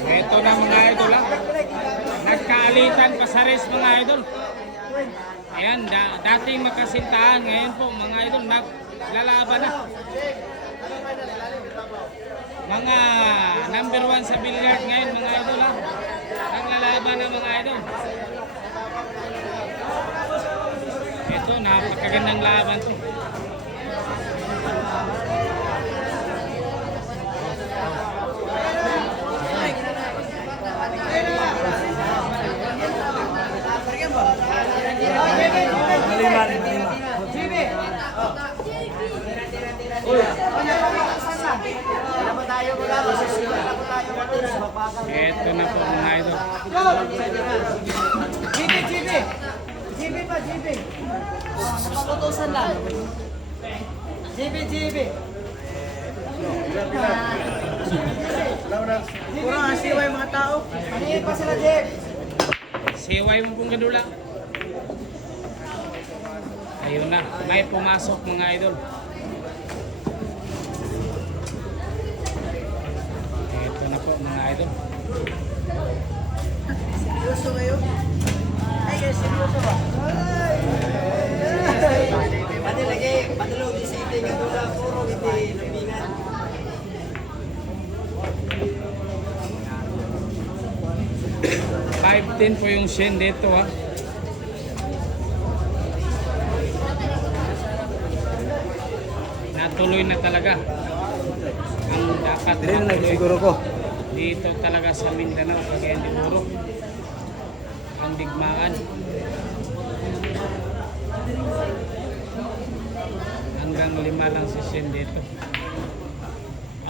Ito na mga idol ha. Nagkaalitan pa sa race mga idol. Ayan, dating makasintahan. Ngayon po mga idol, naglalaban na. Mga number 1 sa billiard ngayon mga idol ha. Naglalaban na mga idol. Ito, napakagandang laban to. Ito na po mga idol. GB pa, GB. Napaputusan lang. GB. Kurang ang siway mga tao. Ano pa sila, Jeff? Siway mo pong kadula. Ayun na, may pumasok mga idol. Ito na po mga idol. Seryoso kayo? Ay, seryoso ba? Pati lagi, padulog di city, kadula, puro hindi lumbingan. $5.10 po yung Shen dito ha. Natuloy na talaga ang dapat natuloy Siguro ko. dito talaga sa Mindanao, Cagayan de Oro, ang digmaan hanggang 5 lang si Shen dito.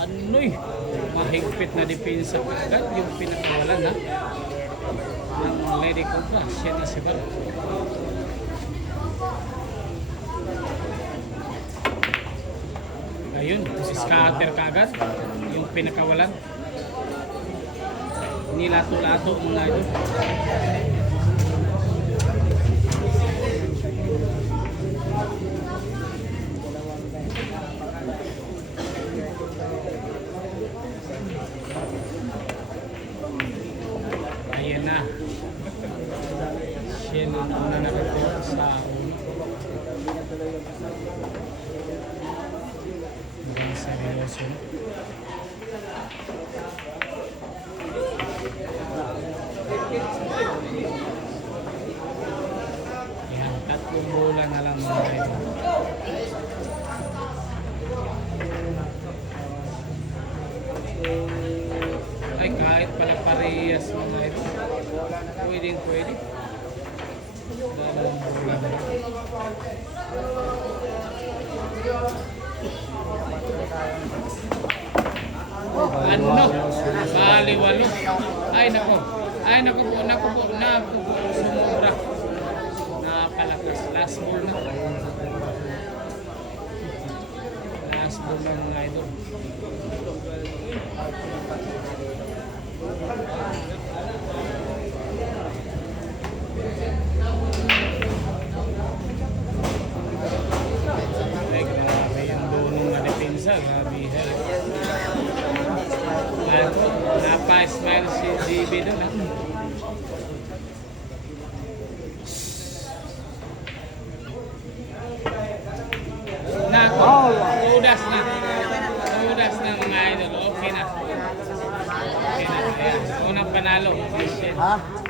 Ano'y mahigpit na depensa agad yung pinakawalan ha ng Lady Cobra, Shen Isabel. Ayun, scatter kaagad yung pinakawalan. Nilato-lato mga idol. Ayan na. Siya na una nakatira sa mukhang seryoso. Yan, 3 bola na lang mga idol. Ay, kahit pala parehas mga idol. Pwede. Dalawang bola na lang. Ano? Bali, 8. Ay nako po. Sumura. Napalakas. Last ball na. Last ball na mga idol. Ay, grabe yung dunong na depensa. Grabe. Napa-smile si GB doon ha. Nako, udas na mga idol. Okay na. Ayan, unang panalo.